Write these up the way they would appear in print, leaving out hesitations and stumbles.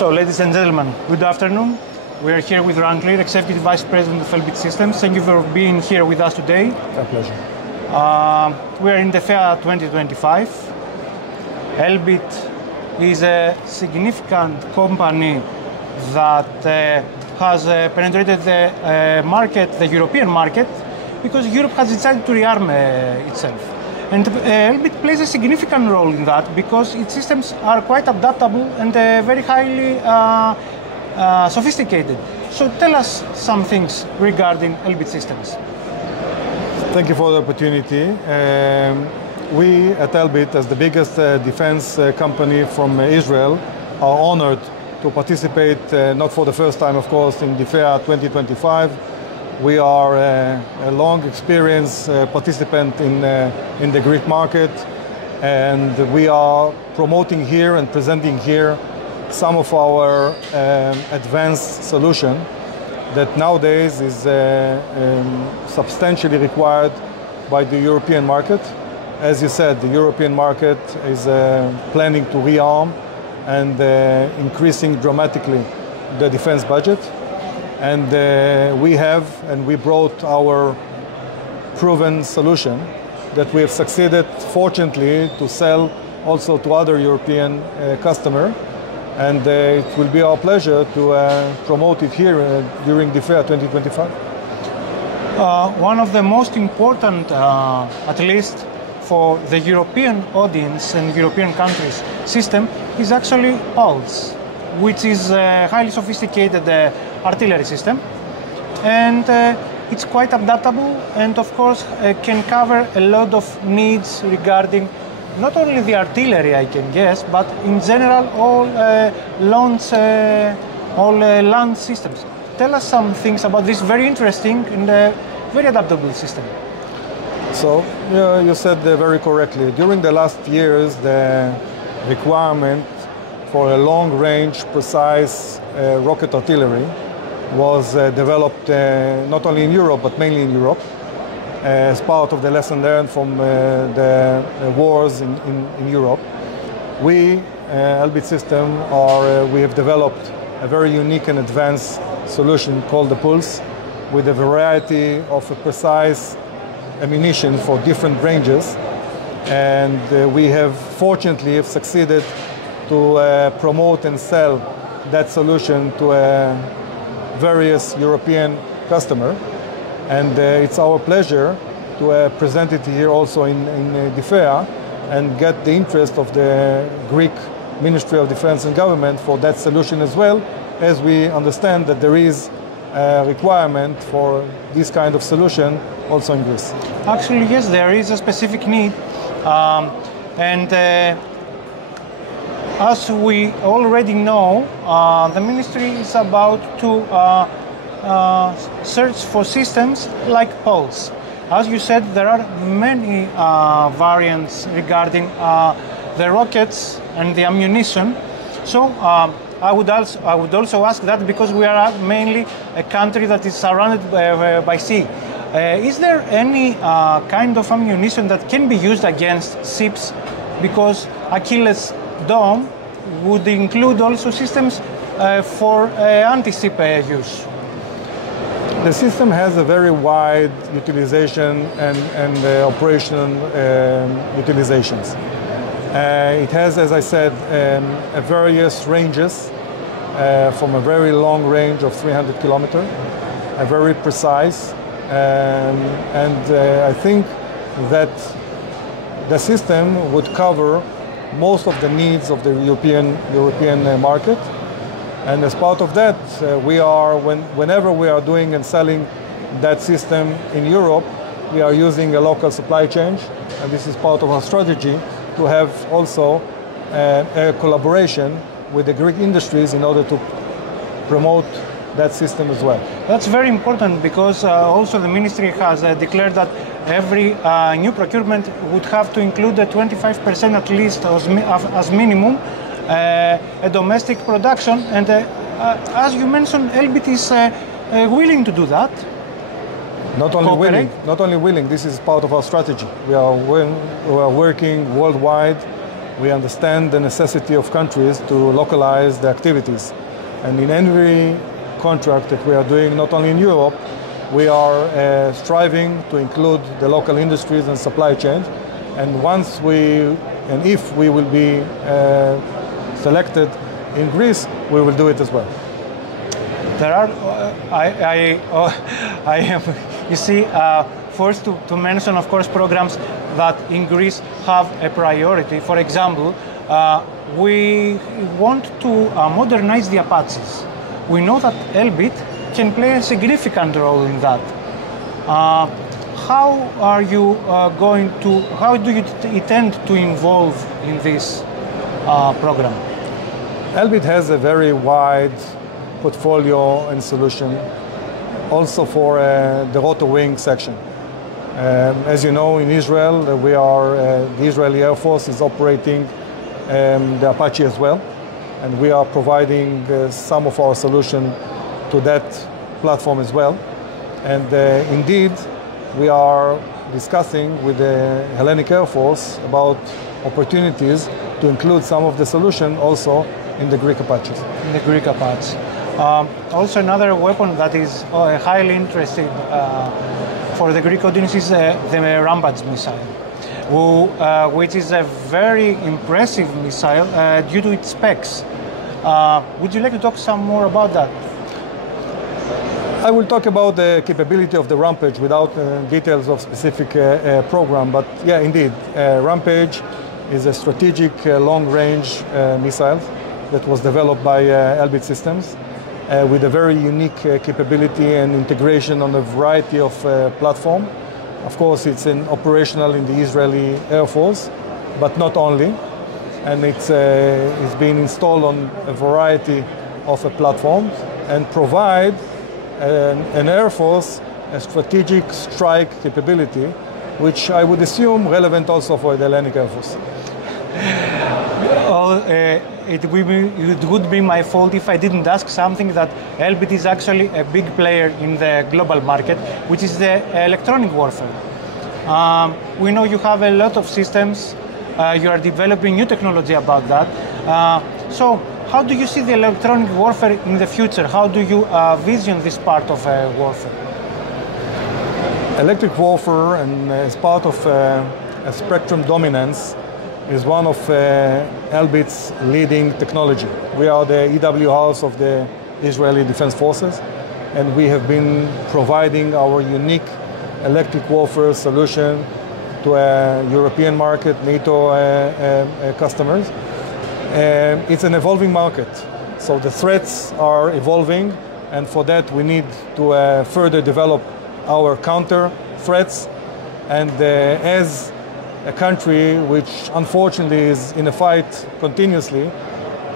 So, ladies and gentlemen, good afternoon. We are here with Ran Kril, Executive Vice President of Elbit Systems. Thank you for being here with us today. A pleasure. We are in DEFEA 2025. Elbit is a significant company that has penetrated the market, the European market, because Europe has decided to rearm itself. And Elbit plays a significant role in that because its systems are quite adaptable and very highly sophisticated. So tell us some things regarding Elbit Systems. Thank you for the opportunity. We at Elbit, as the biggest defense company from Israel, are honored to participate, not for the first time of course, in DEFEA 2025. We are a long experienced participant in the Greek market, and we are promoting here and presenting here some of our advanced solution that nowadays is substantially required by the European market. As you said, the European market is planning to rearm and increasing dramatically the defense budget. And we brought our proven solution that we have succeeded, fortunately, to sell also to other European customers. And it will be our pleasure to promote it here during DEFEA 2025. One of the most important, at least for the European audience and European countries system, is actually Pulse, which is a highly sophisticated artillery system, and it's quite adaptable and of course can cover a lot of needs regarding not only the artillery, I can guess, but in general all land systems. Tell us some things about this very interesting and very adaptable system. So you said very correctly. During the last years, the requirement for a long-range, precise rocket artillery was developed not only in Europe, but mainly in Europe, as part of the lesson learned from the wars in Europe. We, Elbit Systems, we have developed a very unique and advanced solution called the Pulse, with a variety of precise ammunition for different ranges. And we have fortunately succeeded to promote and sell that solution to various European customers. And it's our pleasure to present it here also in DEFEA and get the interest of the Greek Ministry of Defense and Government for that solution as well, as we understand that there is a requirement for this kind of solution also in Greece. Actually, yes, there is a specific need. As we already know, the ministry is about to search for systems like Pulse. As you said, there are many variants regarding the rockets and the ammunition. So I would also ask that because we are mainly a country that is surrounded by sea. Is there any kind of ammunition that can be used against ships? Because Achilles Dome would include also systems for anti-ship use. The system has a very wide utilization and operational utilizations. It has, as I said, various ranges, from a very long range of 300 kilometers, a very precise, and I think that the system would cover most of the needs of the European market. And as part of that, whenever we are doing and selling that system in Europe, we are using a local supply chain, and this is part of our strategy to have also a collaboration with the Greek industries in order to promote that system as well. That's very important because also the ministry has declared that every new procurement would have to include 25% at least as minimum a domestic production, and as you mentioned, Elbit is willing to do that. Not only willing, this is part of our strategy. We are working worldwide we understand the necessity of countries to localize the activities. And in every contract that we are doing, not only in Europe, we are striving to include the local industries and supply chain. And if we will be selected in Greece, we will do it as well. There are, I am, you see, first to mention, of course, programs that in Greece have a priority. For example, we want to modernize the Apaches. We know that Elbit can play a significant role in that. How are you how do you intend to involve in this program? Elbit has a very wide portfolio and solution, also for the rotor wing section. As you know, in Israel, the Israeli Air Force is operating the Apache as well, and we are providing some of our solution to that platform as well. And indeed, we are discussing with the Hellenic Air Force about opportunities to include some of the solution also in the Greek Apaches. In the Greek Apache. Also, another weapon that is highly interesting for the Greek audience is the Rampage missile, which is a very impressive missile due to its specs. Would you like to talk some more about that? I will talk about the capability of the Rampage without details of specific program, but yeah, indeed, Rampage is a strategic long-range missile that was developed by Elbit Systems with a very unique capability and integration on a variety of platforms. Of course, it's operational in the Israeli Air Force, but not only. And it's been installed on a variety of platforms and provide an Air Force a strategic strike capability, which I would assume relevant also for the Hellenic Air Force. It would be my fault if I didn't ask something that Elbit is actually a big player in the global market, which is the electronic warfare. We know you have a lot of systems, you are developing new technology about that. So how do you see the electronic warfare in the future? How do you vision this part of warfare? Electric warfare, and as part of a spectrum dominance, is one of Elbit's leading technology. We are the EW house of the Israeli Defense Forces, and we have been providing our unique electric warfare solution to a European market, NATO customers. It's an evolving market, so the threats are evolving, and for that we need to further develop our counter threats. And as a country which unfortunately is in a fight continuously,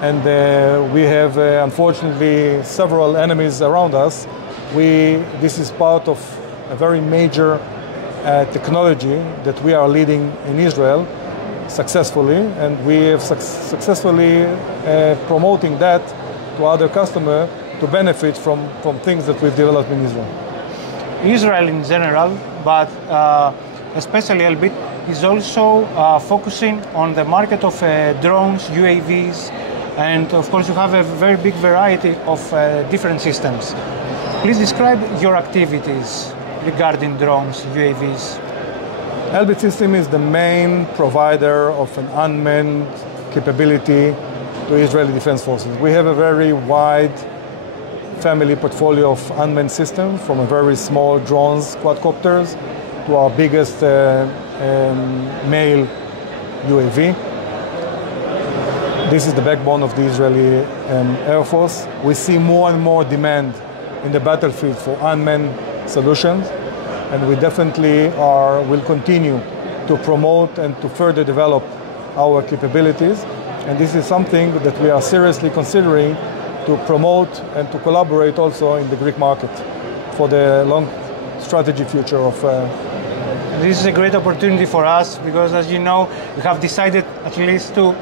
and we have unfortunately several enemies around us, this is part of a very major technology that we are leading in Israel successfully, and we have successfully promoting that to other customers to benefit from things that we've developed in Israel. Israel in general, but especially Elbit, is also focusing on the market of drones, UAVs, and of course you have a very big variety of different systems. Please describe your activities regarding drones, UAVs. Elbit Systems is the main provider of an unmanned capability to Israeli Defense Forces. We have a very wide family portfolio of unmanned systems, from a very small drones, quadcopters, to our biggest male UAV. This is the backbone of the Israeli Air Force. We see more and more demand in the battlefield for unmanned solutions, and we definitely will continue to promote and to further develop our capabilities. And this is something that we are seriously considering to promote and to collaborate also in the Greek market for the long strategy future of. This is a great opportunity for us because, as you know, we have decided at least to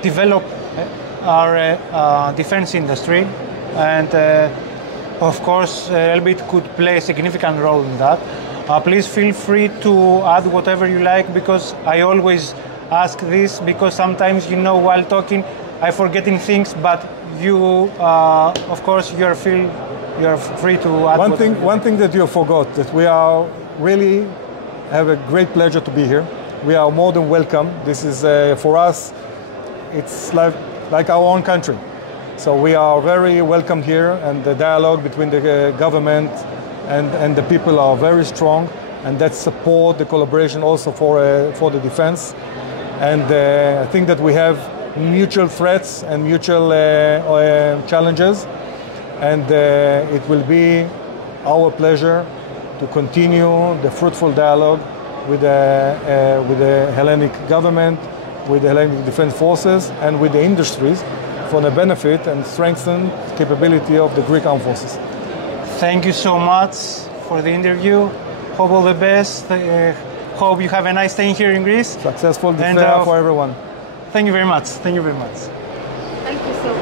develop our defense industry, and of course Elbit could play a significant role in that. Please feel free to add whatever you like, because I always ask this because sometimes, you know, while talking, I'm forgetting things, but you, of course, you're free to add. One thing that you forgot, that we are really have a great pleasure to be here. We are more than welcome. This is, for us, it's like our own country. So we are very welcome here, and the dialogue between the government and the people are very strong, and that support the collaboration also for the defense. And I think that we have mutual threats and mutual challenges, and it will be our pleasure to continue the fruitful dialogue with the Hellenic government, with the Hellenic Defense Forces, and with the industries for the benefit and strengthen capability of the Greek Armed Forces. Thank you so much for the interview. Hope all the best. Hope you have a nice stay here in Greece. Successful DEFEA for everyone. Thank you very much. Thank you very much. Thank you so much.